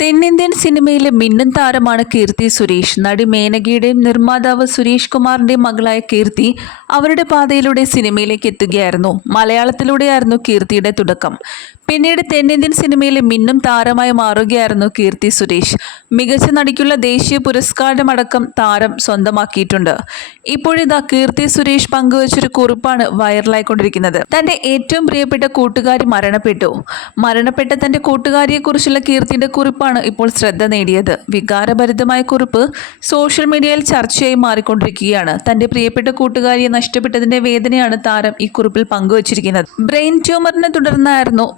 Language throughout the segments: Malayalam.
തെന്നിന്ത്യൻ സിനിമയിലെ മിന്നൻ താരമാണ് കീർത്തി സുരേഷ്. നടി മേനകയുടെയും നിർമ്മാതാവ് സുരേഷ് കുമാറിന്റെയും മകളായ കീർത്തി അവരുടെ പാതയിലൂടെ സിനിമയിലേക്ക് എത്തുകയായിരുന്നു. മലയാളത്തിലൂടെയായിരുന്നു കീർത്തിയുടെ തുടക്കം. പിന്നീട് തെന്നിന്ത്യൻ സിനിമയിലെ മിന്നും താരമായി മാറുകയായിരുന്നു കീർത്തി സുരേഷ്. മികച്ച നടിക്കുള്ള ദേശീയ പുരസ്കാരമടക്കം താരം സ്വന്തമാക്കിയിട്ടുണ്ട്. ഇപ്പോഴിതാ കീർത്തി സുരേഷ് പങ്കുവച്ചൊരു കുറിപ്പാണ് വൈറലായിക്കൊണ്ടിരിക്കുന്നത്. തന്റെ ഏറ്റവും പ്രിയപ്പെട്ട കൂട്ടുകാരി മരണപ്പെട്ടു. മരണപ്പെട്ട തന്റെ കൂട്ടുകാരിയെക്കുറിച്ചുള്ള കീർത്തിയുടെ കുറിപ്പാണ് ഇപ്പോൾ ശ്രദ്ധ നേടിയത്. വികാരഭരിതമായ കുറിപ്പ് സോഷ്യൽ മീഡിയയിൽ ചർച്ചയായി മാറിക്കൊണ്ടിരിക്കുകയാണ്. തന്റെ പ്രിയപ്പെട്ട കൂട്ടുകാരിയെ നഷ്ടപ്പെട്ടതിന്റെ വേദനയാണ് താരം ഈ കുറിപ്പിൽ പങ്കുവച്ചിരിക്കുന്നത്. ബ്രെയിൻ ട്യൂമറിനെ തുടർന്നായിരുന്നു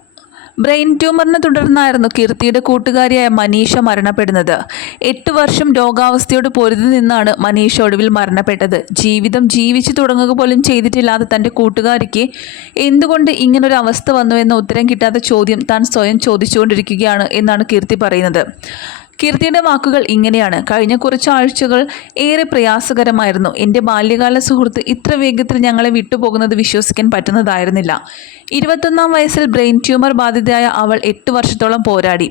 ബ്രെയിൻ ട്യൂമറിനെ തുടർന്നായിരുന്നു കീർത്തിയുടെ കൂട്ടുകാരിയായ മനീഷ മരണപ്പെടുന്നത്. എട്ട് വർഷം രോഗാവസ്ഥയോട് പൊരുതി നിന്നാണ് മനീഷ ഒടുവിൽ മരണപ്പെട്ടത്. ജീവിതം ജീവിച്ചു തുടങ്ങുക പോലും ചെയ്തിട്ടില്ലാത്ത തന്റെ കൂട്ടുകാരിക്ക് എന്തുകൊണ്ട് ഇങ്ങനൊരു അവസ്ഥ വന്നു എന്ന ഉത്തരം കിട്ടാത്ത ചോദ്യം താൻ സ്വയം ചോദിച്ചുകൊണ്ടിരിക്കുകയാണ് എന്നാണ് കീർത്തി പറയുന്നത്. കീർത്തിയുടെ വാക്കുകൾ ഇങ്ങനെയാണ്. കഴിഞ്ഞ കുറച്ച് ആഴ്ചകൾ ഏറെ പ്രയാസകരമായിരുന്നു. എന്റെ ബാല്യകാല സുഹൃത്ത് ഇത്ര വേഗത്തിൽ ഞങ്ങളെ വിട്ടുപോകുന്നത് വിശ്വസിക്കാൻ പറ്റുന്നതായിരുന്നില്ല. ഇരുപത്തൊന്നാം വയസ്സിൽ ബ്രെയിൻ ട്യൂമർ ബാധിതയായ അവൾ എട്ട് വർഷത്തോളം പോരാടി.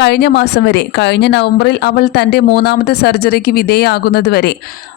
കഴിഞ്ഞ മാസം വരെ കഴിഞ്ഞ നവംബറിൽ അവൾ തന്റെ മൂന്നാമത്തെ സർജറിക്ക് വിധേയമാകുന്നത് വരെ.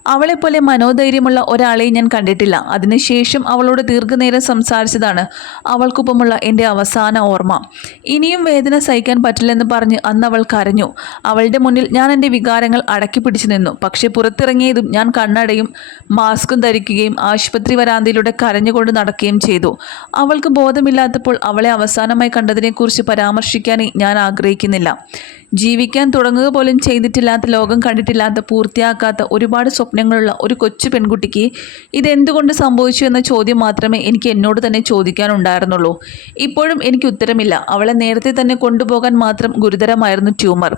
അവളെപ്പോലെ മനോധൈര്യമുള്ള ഒരാളെ ഞാൻ കണ്ടിട്ടില്ല. അതിനുശേഷം അവളോട് ദീർഘനേരം സംസാരിച്ചതാണ് അവൾക്കൊപ്പമുള്ള എന്റെ അവസാന ഓർമ്മ. ഇനിയും വേദന സഹിക്കാൻ പറ്റില്ലെന്ന് പറഞ്ഞ് അന്ന് അവൾ കരഞ്ഞു. അവളുടെ മുന്നിൽ ഞാൻ എന്റെ വികാരങ്ങൾ അടക്കി പിടിച്ചു നിന്നു. പക്ഷെ പുറത്തിറങ്ങിയതും ഞാൻ കണ്ണടയും മാസ്കും ധരിക്കുകയും ആശുപത്രി വരാന്തയിലൂടെ കരഞ്ഞുകൊണ്ട് നടക്കുകയും ചെയ്തു. അവൾക്ക് ബോധമില്ലാത്തപ്പോൾ അവളെ അവസാനമായി കണ്ടതിനെക്കുറിച്ച് പരാമർശിക്കാനേ ഞാൻ ആഗ്രഹിക്കുന്നില്ല. ജീവിക്കാൻ തുടങ്ങുക പോലും ചെയ്തിട്ടില്ലാത്ത ലോകം കണ്ടിട്ടില്ലാത്ത പൂർത്തിയാക്കാത്ത ഒരുപാട് സ്വപ്നങ്ങളുള്ള ഒരു കൊച്ചു പെൺകുട്ടിക്ക് ഇതെന്തുകൊണ്ട് സംഭവിച്ചു എന്ന ചോദ്യം മാത്രമേ എനിക്ക് എന്നോട് തന്നെ ചോദിക്കാനുണ്ടായിരുന്നുള്ളൂ. ഇപ്പോഴും എനിക്ക് ഉത്തരമില്ല. അവളെ നേരത്തെ തന്നെ കൊണ്ടുപോകാൻ മാത്രം ഗുരുതരമായിരുന്നു ട്യൂമർ.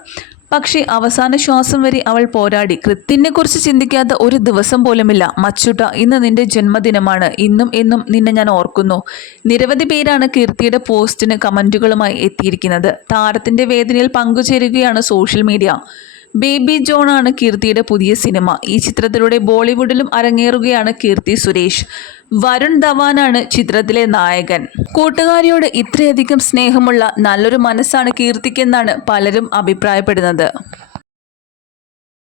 പക്ഷേ അവസാന ശ്വാസം വരെ അവൾ പോരാടി. കൃത്യനെ കുറിച്ച് ചിന്തിക്കാത്ത ഒരു ദിവസം പോലുമില്ല. മച്ചുട്ട ഇന്ന് നിന്റെ ജന്മദിനമാണ്. ഇന്നും എന്നും നിന്നെ ഞാൻ ഓർക്കുന്നു. നിരവധി പേരാണ് കീർത്തിയുടെ പോസ്റ്റിന് കമന്റുകളുമായി എത്തിയിരിക്കുന്നത്. താരത്തിന്റെ വേദനയിൽ പങ്കുചേരുകയാണ് സോഷ്യൽ മീഡിയ. ബേബി ജോൺ ആണ് കീർത്തിയുടെ പുതിയ സിനിമ. ഈ ചിത്രത്തിലൂടെ ബോളിവുഡിലും അരങ്ങേറുകയാണ് കീർത്തി സുരേഷ്. വരുൺ ധവാനാണ് ചിത്രത്തിലെ നായകൻ. കൂട്ടുകാരിയോട് ഇത്രയധികം സ്നേഹമുള്ള നല്ലൊരു മനസ്സാണ് കീർത്തിക്കെന്നാണ് പലരും അഭിപ്രായപ്പെടുന്നത്.